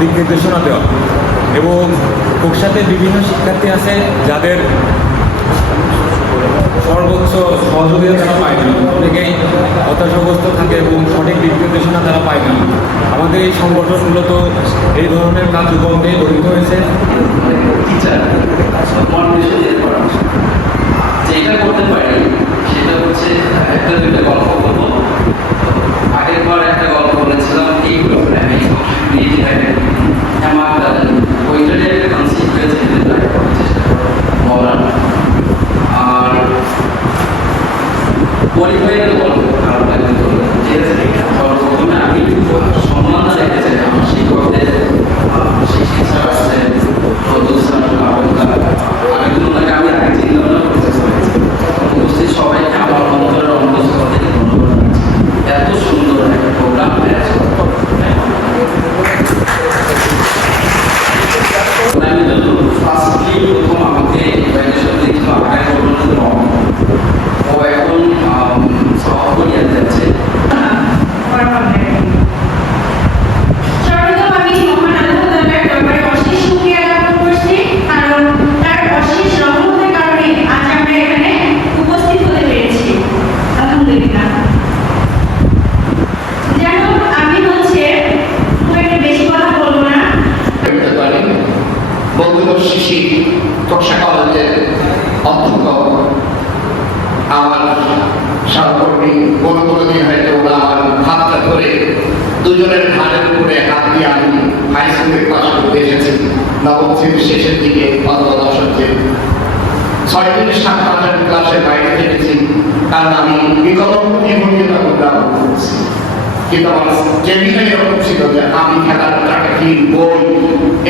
দিক নির্দেশনা দেওয়া। এবং কোকসাতে বিভিন্ন শিক্ষার্থী আছে যাদের সর্বোচ্চ সহযোগিতা তারা পায় না, অনেকেই হতাশাগ্রস্ত থাকে এবং সঠিক দিক নির্দেশনা তারা পায় না। আমাদের এই সংগঠন মূলত এই ধরনের কার্যক্রম নিয়ে গঠিত হয়েছে। যেটা করতে পারি সেটা হচ্ছে একটা দুটো গল্প বলবো। আগের বার একটা গল্প বলেছিলাম এই আমি আমার ওইটারই একটা কনসেপ্ট হয়েছে চেষ্টা বলার। আর পরিবারের গল্প কারণ ঠিক আছে, সর্বপ্রথমে আমি সম্মান রেখে চাই আমার শিক্ষকদের, শিক্ষিকা আছে আরেকজনকে আমি আগে চিন্তা ভাবনা করতে চাইছি। উপস্থিত সবাইকে আমার অন্তরের অন্তঃস্থল থেকে ধন্যবাদ জানাচ্ছি। এত সুন্দর একটা প্রোগ্রাম হয়েছে। আমি যখন ফার্স্টলি প্রথম আমাকে বাইরের সাথে দেখলো আগায় করবো ও এখন সভাপতি যাচ্ছে। কোকসা কলেজের অধ্যক্ষ আমার সহকর্মী কোনো দিন হয়তো ওরা আমার হাতটা ধরে দুজনের ঘাড়ের উপরে হাত দিয়ে আমি হাই স্কুলে ক্লাস করতে এসেছি। নবম শ্রেণীর শেষের দিকে অথবা দশকে 6 থেকে 7 মাসের ক্লাসের বাইরে থেকেছি, কারণ আমি বিকল্প নিবন্ধিতা গ্রহণ করেছি। কিন্তু আমার টেবিলে এরকম ছিল যে আমি খেলার টাকা বই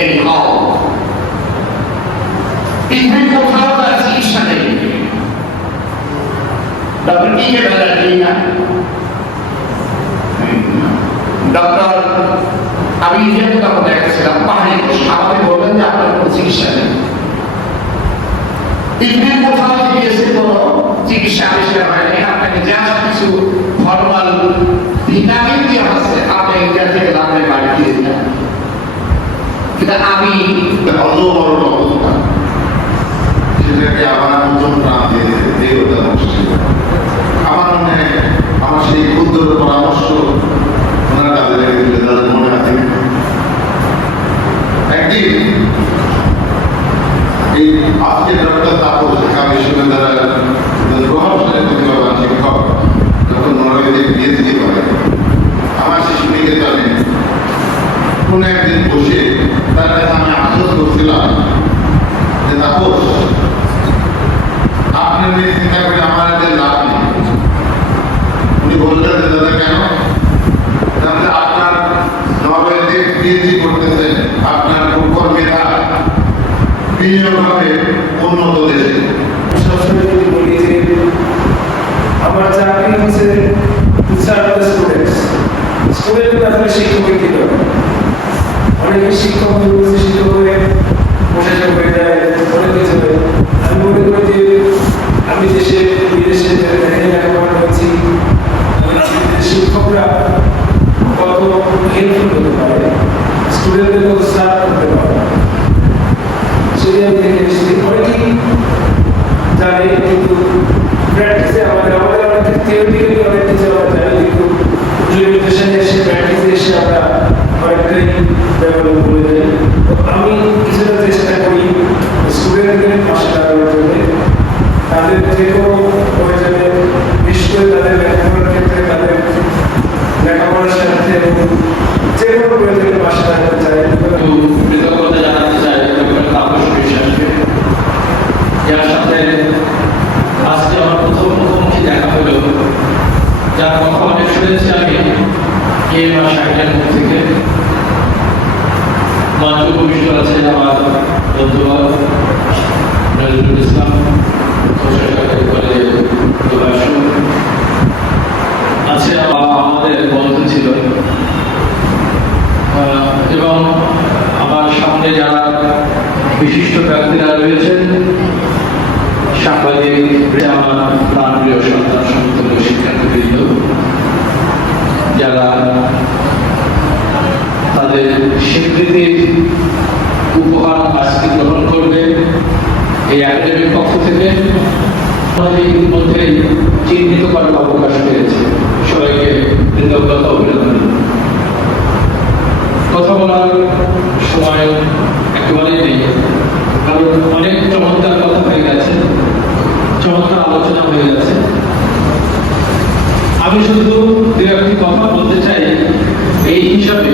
এই হল ইভেন কোথাও তার চিকিৎসা নেই। ডক্টর টি কে ব্যানার্জি না ডক্টর, আমি যেহেতু তখন দেখেছিলাম পাহাড়ি আমাকে বললেন যে আপনার কোনো চিকিৎসা নেই। ইভেন কোথাও থেকে এসে কোনো চিকিৎসা আবিষ্কার হয়নি, আপনাকে যা কিছু ফর্মাল ভিটামিন দেওয়া আছে আপনি ইন্ডিয়া থেকে আপনার বাড়ি দিয়ে যান। কিন্তু আমি অনবরণ অবস্থা সেটাকে আবার নতুন প্রাণ দিয়ে এগোতে হচ্ছে। আমার মনে হয় আমার সেই ক্ষুদ্র পরামর্শ ওনার কাজে লেগে দিলে তাদের মনে আছে। একদিন এই আজকে ডক্টর তাপস ঢাকা বিশ্ববিদ্যালয়ের প্রভাবশালী প্রতিভাবান শিক্ষক যখন নরওয়েতে পিএইচডি করে, আমার শিশু নিকেতনে কোন একদিন বসে তার কাছে আমি আশ্বস্ত করছিলাম যে তাপস আপনার নিয়ে চিন্তা করে আমার যে লাভ নেই। উনি বললেন যে দাদা কেন? তাহলে আপনার নরওয়েতে পিএইচডি করতেছেন, আপনার কর্মীরা বিনিয়োগ হবে উন্নত দেশে। সবসময় বলি যে আমার চাকরি হচ্ছে স্টুডেন্ট আসলে শিক্ষকের কি দরকার। অনেকে শিক্ষক শিক্ষক হয়ে প্রশাসক হয়ে যায়, অনেক কিছু হয়। আমি মনে করি যে আমি দেশে বিদেশে লেখাপড়া করছি, শিক্ষকরা কত হেল্পফুল হতে পারে, স্টুডেন্টদের কত সার্ভ করতে পারে সেটা আমি দেখে এসেছি। অনেকেই জানে কিন্তু প্র্যাকটিসে আমাদের অনেক থিওরিটিক্যালি অনেক কিছু আমরা জানি, কিন্তু ইমপ্লিমেন্টেশনে এসে প্র্যাকটিসে এসে আমরা অনেকটাই ডেভেলপ করে যাই। তো আমি কিছুটা চেষ্টা করি স্টুডেন্টদের পাশে দাঁড়ানোর জন্য, তাদের যে কোনো প্রয়োজনে বিশেষ করে তাদের লেখাপড়ার ক্ষেত্রে তাদের লেখাপড়ার সাথে যে কোনো প্রয়োজনের পাশে দাঁড়াতে চাই। কৃতজ্ঞতা জানাতে চাই ডক্টর তাপস বিশ্বাসকে, যার সাথে আজকে আমার প্রথম মুখোমুখি দেখা হলো, যার কথা অনেক শুনেছি আমি কে বা সাহিত্যের মুখ থেকে। মঞ্চ ভবিষ্যৎ আছে আমার বন্ধু নজরুল ইসলাম সরকারি কলেজের প্রভাষক আছে, আমাদের বন্ধু ছিল। এবং আমার সামনে যারা বিশিষ্ট ব্যক্তিরা রয়েছেন, সাংবাদিক, আমার প্রাণপ্রিয় সন্তান সমতুল্য শিক্ষার্থীবৃন্দ, যারা তাদের স্বীকৃতির উপহার আজকে গ্রহণ করবে এই একাডেমির পক্ষ থেকে। আমাদের ইতিমধ্যেই চিহ্নিত করার অবকাশ পেয়েছে। সবাইকে কৃতজ্ঞতা অভিনন্দন। কথা বলার সময় একেবারেই নেই, কারণ অনেক চমৎকার কথা হয়ে গেছে, চমৎকার আলোচনা হয়ে গেছে। আমি শুধু দু একটি কথা বলতে চাই এই হিসাবে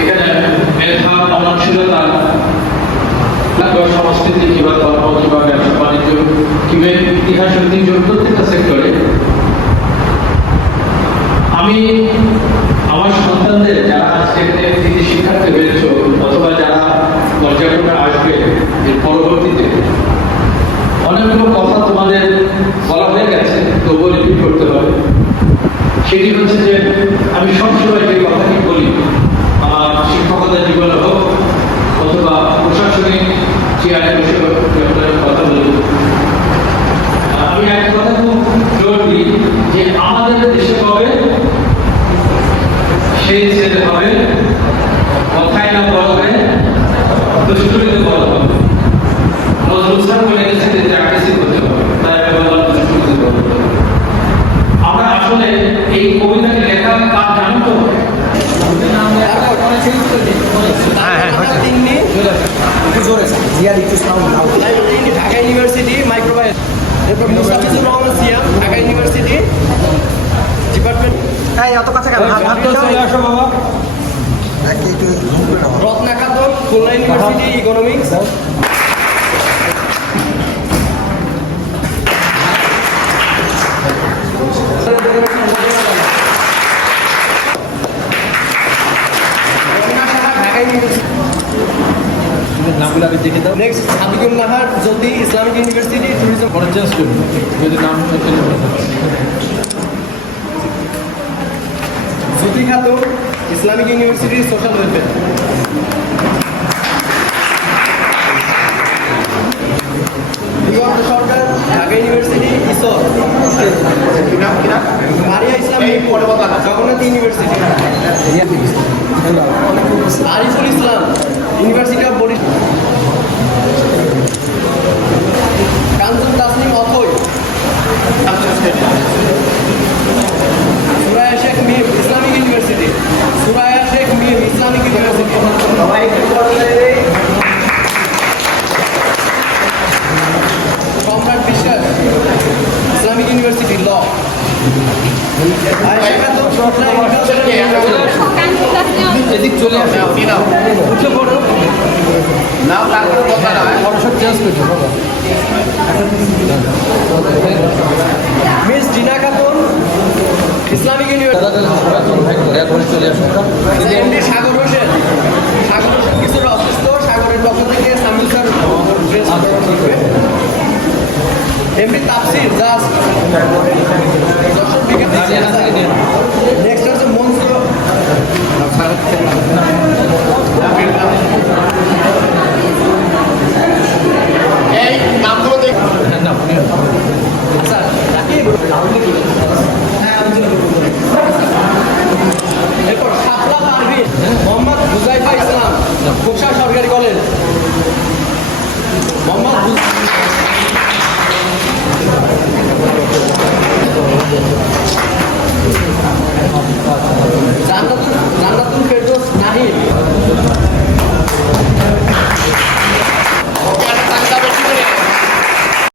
এখানে মেধা, সহনশীলতা, সংস্কৃতি কিংবা ধর্ম কিংবা ব্যবসা বাণিজ্য কিংবা ইতিহাস ঐতিহ্য প্রত্যেকটা সেক্টরে আমি আমার সন্তানদের যারা আজকে শিক্ষার্থী হয়েছ অথবা যারা পর্যায়ক্রমে আসবে এর পরবর্তীতে অনেকগুলো কথা তোমাদের বলা হয়ে গেছে, তবুও রিপিট করতে হবে। সেটি হচ্ছে যে আমি সবসময় যে কথাটি বলি আমার শিক্ষকতার জীবনে হোক অথবা প্রশাসনিক চেয়ারে বসে কথা বলি, আমি একটা কথা খুব জোর দিই যে আমাদের দেশে হবে সেই ছেলে হবে কথায় না বড় হয়ে দুষ্টুমিতে বড় হবে। নজরুল স্যার বলে গেছে যে প্র্যাকটিসই করতে হবে, তাই আমি বললাম দুষ্টুমিতে বড় হবে। আমরা আসলে এই কবিতাটি লেখা কাজ জানো তো? ঢাকা ইউনিভার্সিটি মাইক্রোবায়োলজি, এরপর মুস্তাফিজুর রহমান সিয়াম, ঢাকা ইউনিভার্সিটি ডিপার্টমেন্ট। অত কাছে Ratna Khatun, Khulna university economics. Next Sadiqul Nahar, Jyoti, Islamic university tourism. Jyoti Khatun, Islamic university social welfare. Diganta Sarkar, Dhaka university ইসর। Maria Islam, Jagannath university. Ariful Islam, university of Barishal. Kanchan Tasnim, Othoi. Suraiya Sheikh Mim, Islamic university. Suraiya Sheikh Mim, Islamic university. Samrat Biswas, Islamic university law. Ayesha Khatun, Chattogram university. এদিক চলে আসে, উঠে পড়ো নাও, তারপরে কথা না পড়াশোনা চেঞ্জ করছো বাবা। মিস জিনা খাতুন, ইসলামিক ইউনিভার্সিটি। এমডি সাগর হোসেন, সাগর হোসেন কিছুটা অসুস্থ, সাগরের পক্ষ থেকে সামিল স্যার ড্রেস করবে। এমডি তাফসির দাস, দর্শক বিজ্ঞান।